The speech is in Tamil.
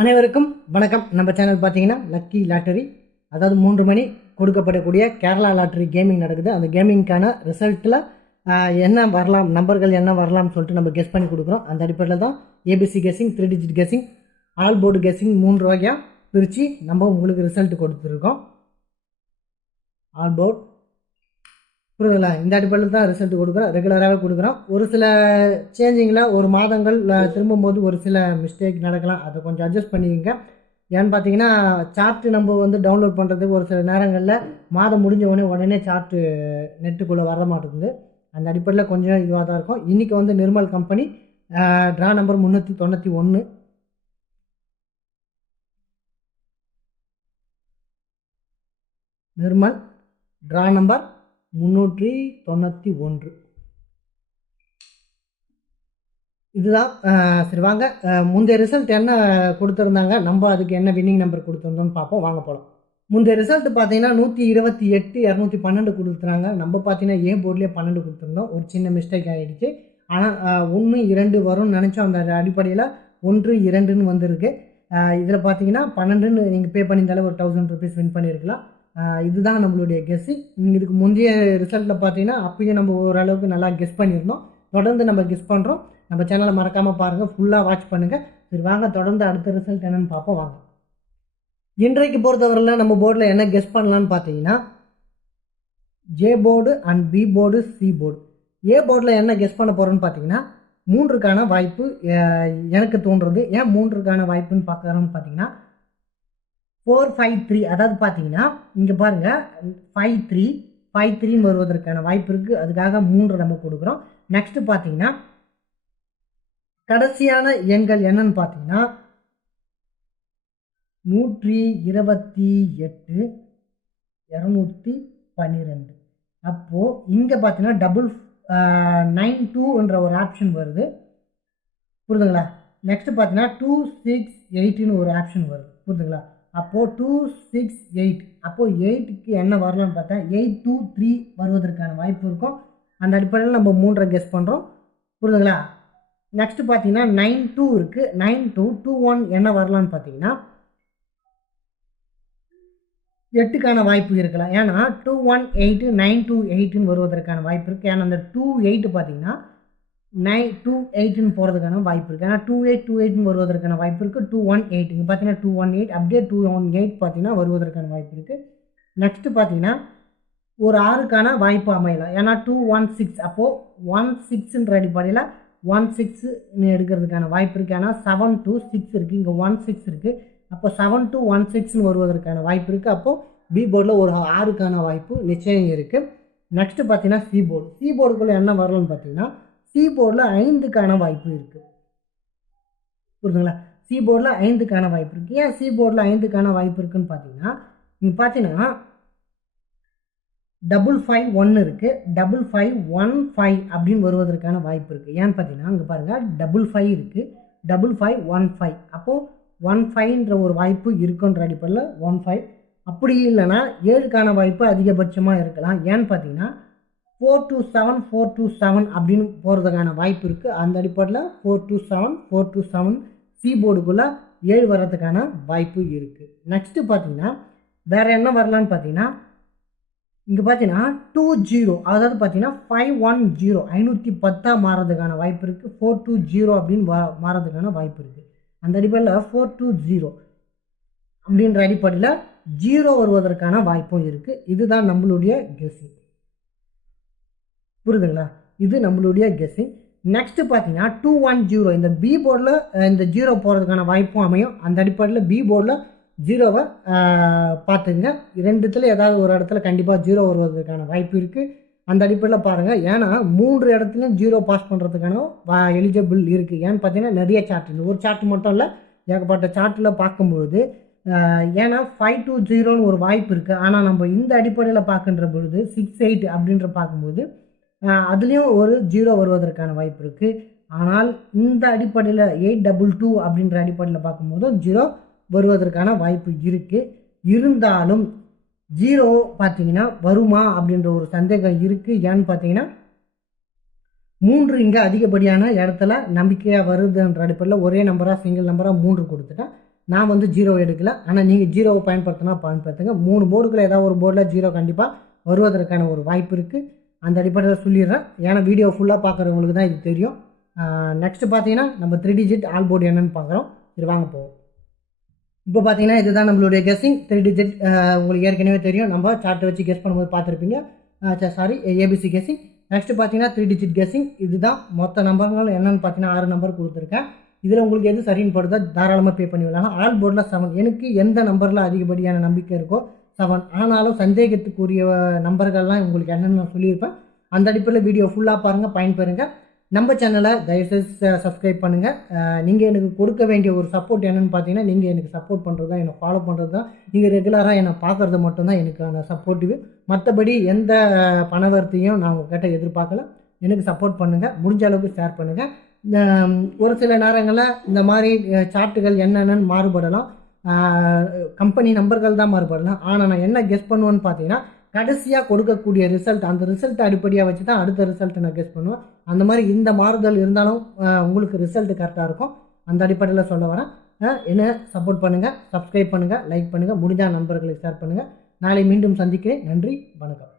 அனைவருக்கும் வணக்கம். நம்ம சேனல் பார்த்தீங்கன்னா லக்கி லாட்டரி, அதாவது 3 மணி கொடுக்கப்படக்கூடிய கேரளா லாட்டரி கேமிங் நடக்குது. அந்த கேமிங்க்கான ரிசல்ட்டில் என்ன வரலாம், நம்பர்கள் என்ன வரலாம்னு சொல்லிட்டு நம்ம கெஸ் பண்ணி கொடுக்குறோம். அந்த அடிப்படையில் தான் ABC guessing, 3 digit guessing, all board guessing 3 வகையாக பிரித்து நம்ம உங்களுக்கு ரிசல்ட் கொடுத்துருக்கோம். ஆல் போர்டு புரியுதுங்களா? இந்த அடிப்படையில் தான் ரிசல்ட் கொடுக்குறோம், ரெகுலராகவே கொடுக்குறோம். ஒரு சில சேஞ்சிங்கில் ஒரு மாதங்கள் திரும்பும்போது ஒரு சில மிஸ்டேக் நடக்கலாம், அதை கொஞ்சம் அட்ஜஸ்ட் பண்ணிக்கங்க. ஏன்னு பார்த்தீங்கன்னா சார்ட்டு நம்ம டவுன்லோட் பண்ணுறதுக்கு ஒரு சில நேரங்களில் மாதம் முடிஞ்ச உடனே சார்ட்டு நெட்டுக்குள்ளே வர மாட்டேங்குது. அந்த அடிப்படையில் கொஞ்சம் இதுவாக தான் இருக்கும். இன்றைக்கி Nirmal company draw number 391, Nirmal draw number 391. இதுதான். சரி வாங்க, முந்தைய ரிசல்ட் என்ன கொடுத்துருந்தாங்க, நம்ம அதுக்கு என்ன வின்னிங் நம்பர் கொடுத்துருந்தோம்னு பார்ப்போம். வாங்க போகலாம். முந்தைய ரிசல்ட் பார்த்தீங்கன்னா 128 212 கொடுத்துருந்தாங்க. நம்ம பார்த்தீங்கன்னா ஏ போர்ட்லேயே 12 கொடுத்துருந்தோம். ஒரு சின்ன மிஸ்டேக் ஆகிடுச்சு. ஆனால் 1 2 வரும்னு நினச்சோம். அந்த அடிப்படையில் 1 2ன்னு வந்திருக்கு. இதில் பார்த்தீங்கன்னா 12ன்னு நீங்கள் பே பண்ணியிருந்தாலே ஒரு 1000 ருபீஸ் வின் பண்ணியிருக்கலாம். இதுதான் நம்மளுடைய கெஸ்ஸு. இதுக்கு முந்தைய ரிசல்ட்டில் பார்த்தீங்கன்னா அப்பயும் நம்ம ஓரளவுக்கு நல்லா கெஸ் பண்ணியிருந்தோம். தொடர்ந்து நம்ம கெஸ் பண்ணுறோம். நம்ம சேனலை மறக்காமல் பாருங்கள், ஃபுல்லாக வாட்ச் பண்ணுங்கள். சரி வாங்க, தொடர்ந்து அடுத்த ரிசல்ட் என்னென்னு பார்ப்போம். வாங்க. இன்றைக்கு பொறுத்தவரையில் நம்ம போர்டில் என்ன கெஸ் பண்ணலான்னு பார்த்தீங்கன்னா J board and B board, C board. A போர்டில் என்ன கெஸ் பண்ண போகிறோன்னு பார்த்தீங்கன்னா 3க்கான வாய்ப்பு எனக்கு தோன்றுறது. ஏன் 3க்கான வாய்ப்புன்னு பார்க்குறோன்னு பார்த்தீங்கன்னா 4 5 3, அதாவது பார்த்தீங்கன்னா இங்கே பாருங்கள் 5 3 5 3ன்னு வருவதற்கான வாய்ப்பு இருக்குது. அதுக்காக 3 நம்ம கொடுக்குறோம். நெக்ஸ்ட்டு பார்த்தீங்கன்னா கடைசியான எண்கள் என்னன்னு பார்த்தீங்கன்னா 128 212. அப்போது இங்கே பார்த்தீங்கன்னா 92என்ற ஒரு ஆப்ஷன் வருது, புரியுதுங்களா? நெக்ஸ்ட்டு பார்த்தீங்கன்னா 268ன்னு ஒரு ஆப்ஷன் வருது, புரியுதுங்களா? அப்போது 268, அப்போது 8க்கு என்ன வரலான்னு பார்த்தா 823 வருவதற்கான வாய்ப்பு இருக்கும். அந்த அடிப்படையில் நம்ம 3 கெஸ் பண்ணுறோம், புரியுதுங்களா? நெக்ஸ்ட்டு பார்த்தீங்கன்னா 92 இருக்குது. 9221 என்ன வரலான்னு பார்த்தீங்கன்னா 8க்கான வாய்ப்பு இருக்கலாம். ஏன்னா 218 928ன்னு வருவதற்கான வாய்ப்பு இருக்குது. ஏன்னா அந்த 28 பார்த்தீங்கன்னா 928ன்னு போகிறதுக்கான வாய்ப்பு இருக்குது. ஏன்னா 2828ன்னு வருவதற்கான வாய்ப்பு இருக்குது. 218 இங்கே பார்த்தீங்கன்னா 218, அப்படியே 218 பார்த்தீங்கன்னா வருவதற்கான வாய்ப்பு இருக்குது. நெக்ஸ்ட்டு பார்த்தீங்கன்னா ஒரு 6க்கான வாய்ப்பு அமையலாம். ஏன்னா 216, அப்போது 16ன்ற அடிப்படையில் 16 எடுக்கிறதுக்கான வாய்ப்பு இருக்குது. ஏன்னா 7 to 6 இருக்குது, இங்கே 16 இருக்குது. அப்போ 7 to 16ன்னு வருவதற்கான வாய்ப்பு இருக்குது. அப்போது பி போர்டில் ஒரு 6க்கான வாய்ப்பு நிச்சயம் இருக்குது. நெக்ஸ்ட்டு பார்த்தீங்கன்னா சி போர்டு. சி போர்டுக்குள்ளே என்ன வரலான்னு பார்த்தீங்கன்னா சி போர்டில் 5க்கான வாய்ப்பு இருக்குது, புரியுதுங்களா? சி போர்டில் 5க்கான வாய்ப்பு இருக்குது. ஏன் சி போர்டில் 5க்கான வாய்ப்பு இருக்குதுன்னு பார்த்தீங்கன்னா இங்கே பார்த்தீங்கன்னா 551 இருக்குது, 5515 அப்படின்னு வருவதற்கான வாய்ப்பு இருக்குது. ஏன்னு பார்த்தீங்கன்னா அங்கே பாருங்கள் 55 இருக்குது, 5515. அப்போது 15ன்ற ஒரு வாய்ப்பு இருக்குன்ற அடிப்படையில் 15. அப்படி இல்லைன்னா 7க்கான வாய்ப்பு அதிகபட்சமாக இருக்கலாம். ஏன்னு பார்த்தீங்கன்னா 427 அப்படின்னு போகிறதுக்கான வாய்ப்பு இருக்குது. அந்த அடிப்படையில் 427 சி போர்டுக்குள்ளே 7 வர்றதுக்கான வாய்ப்பு இருக்குது. நெக்ஸ்ட்டு பார்த்தீங்கன்னா வேறு என்ன வரலான்னு பார்த்தீங்கன்னா இங்கே பார்த்தீங்கன்னா 20, அதாவது பார்த்தீங்கன்னா 510 510 மாறதுக்கான வாய்ப்பு இருக்குது. 420 அப்படின்னு மாறதுக்கான வாய்ப்பு இருக்குது. அந்த அடிப்படையில் 420 அப்படின்ற அடிப்படையில் 0 வருவதற்கான வாய்ப்பும் இருக்குது. இதுதான் நம்மளுடைய கெஸ்ஸிங், புரியுதுங்களா? இது நம்மளுடைய கெஸ்ஸிங். நெக்ஸ்ட்டு பார்த்தீங்கன்னா 210, இந்த பி போர்டில் இந்த 0 போகிறதுக்கான வாய்ப்பும் அமையும். அந்த அடிப்படையில் பி போர்டில் 0வை பார்த்துங்க. ரெண்டுத்தில் ஏதாவது ஒரு இடத்துல கண்டிப்பாக 0 வருவதற்கான வாய்ப்பு இருக்குது. அந்த அடிப்படையில் பாருங்கள். ஏன்னா 3 இடத்துலையும் 0 பாஸ் பண்ணுறதுக்கான எலிஜிபிள் இருக்குது. ஏன்னு பார்த்தீங்கன்னா நிறைய சார்ட், இந்த ஒரு சார்ட் மட்டும் இல்லை, ஏகப்பட்ட சார்ட்டில் பார்க்கும்பொழுது ஏன்னா 520ன்னு ஒரு வாய்ப்பு இருக்குது. ஆனால் நம்ம இந்த அடிப்படையில் பார்க்கின்ற பொழுது 68 அப்படின்ற பார்க்கும்போது அதுலேயும் ஒரு 0 வருவதற்கான வாய்ப்பு இருக்குது. ஆனால் இந்த அடிப்படையில் 822 அப்படின்ற அடிப்படையில் பார்க்கும்போது 0 வருவதற்கான வாய்ப்பு இருக்குது. இருந்தாலும் 0 பார்த்தீங்கன்னா வருமா அப்படின்ற ஒரு சந்தேகம் இருக்குது. ஏன்னு பார்த்தீங்கன்னா 3 இங்கே அதிகப்படியான இடத்துல நம்பிக்கையாக வருதுன்ற அடிப்படையில் ஒரே நம்பராக சிங்கிள் நம்பராக 3 கொடுத்துட்டேன். நான் வந்து 0 எடுக்கல. ஆனால் நீங்கள் 0வை பயன்படுத்தினா பயன்படுத்துங்க. 3 போர்டுக்குள்ள ஏதாவது ஒரு போர்டில் 0 கண்டிப்பாக வருவதற்கான ஒரு வாய்ப்பு இருக்குது. அந்த அடிப்படையில் சொல்லிடுறேன். ஏன்னா வீடியோ ஃபுல்லாக பார்க்குறவங்களுக்கு தான் இது தெரியும். நெக்ஸ்ட்டு பார்த்தீங்கன்னா நம்ம 3 டிஜிட் ஆல் போர்டு என்னென்னு பார்க்குறோம். சரி வாங்க போவோம். இப்போ பார்த்தீங்கன்னா இதுதான் நம்மளுடைய கெஸ்ஸிங் 3 டிஜிட். உங்களுக்கு ஏற்கனவே தெரியும், நம்ம சார்ட்டை வச்சு கெஸ் பண்ணும்போது பார்த்துருப்பீங்க. Sorry, ABC guessing. நெக்ஸ்ட்டு பார்த்தீங்கன்னா 3 டிஜிட் கெஸ்ஸிங். இதுதான் மொத்த நம்பர்கள் என்னென்னு பார்த்தீங்கன்னா 6 நம்பர் கொடுத்துருக்கேன். இதில் உங்களுக்கு எது சரின்னு படுதோ தாராளமாக பே பண்ணி விடலாம். ஆல் போர்டில் 7. எனக்கு எந்த நம்பரில் அதிகப்படியான நம்பிக்கை இருக்கோ 7. ஆனாலும் சந்தேகத்துக்குரிய நம்பர்கள்லாம் உங்களுக்கு என்னென்னு நான் சொல்லியிருப்பேன். அந்த அடிப்படையில் வீடியோ ஃபுல்லாக பாருங்கள், பயன்பெறுங்க. நம்ம சேனலை தயவுசெய்து சப்ஸ்கிரைப் பண்ணுங்கள். நீங்கள் எனக்கு கொடுக்க வேண்டிய ஒரு சப்போர்ட் என்னென்னு பார்த்தீங்கன்னா, நீங்கள் எனக்கு சப்போர்ட் பண்ணுறது தான், என்னை ஃபாலோ பண்ணுறது தான், நீங்கள் ரெகுலராக என்னை பார்க்குறது மட்டும்தான் எனக்கான சப்போர்ட்டிவ். மற்றபடி எந்த பணவர்த்தையும் நான் உங்கள்கிட்ட எதிர்பார்க்கல. எனக்கு சப்போர்ட் பண்ணுங்கள், முடிஞ்ச அளவுக்கு ஷேர் பண்ணுங்கள். ஒரு சில நேரங்களில் இந்த மாதிரி சார்ட்டுகள் என்னென்னு மாறுபடலாம், கம்பெனி நம்பர்கள் தான் மாறுபடலாம். ஆனால் நான் என்ன கெஸ் பண்ணுவேன்னு பார்த்தீங்கன்னா, கடைசியாக கொடுக்கக்கூடிய ரிசல்ட், அந்த ரிசல்ட்டை அடிப்படையாக வச்சு தான் அடுத்த ரிசல்ட்டை நான் கெஸ் பண்ணுவேன். அந்த மாதிரி இந்த மாறுதல் இருந்தாலும் உங்களுக்கு ரிசல்ட் கரெக்டாக இருக்கும். அந்த அடிப்படையில் சொல்ல வரேன். என்ன சப்போர்ட் பண்ணுங்கள், சப்ஸ்கிரைப் பண்ணுங்கள், லைக் பண்ணுங்கள், முடிஞ்ச நண்பர்களுக்கு ஷேர் பண்ணுங்கள். நாளை மீண்டும் சந்திக்கிறேன். நன்றி, வணக்கம்.